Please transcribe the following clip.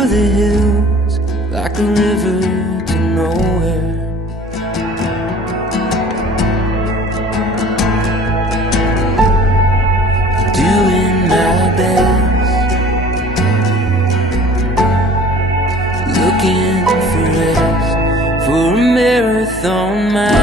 through the hills like a river to nowhere. Doing my best, looking for rest, for a marathon. My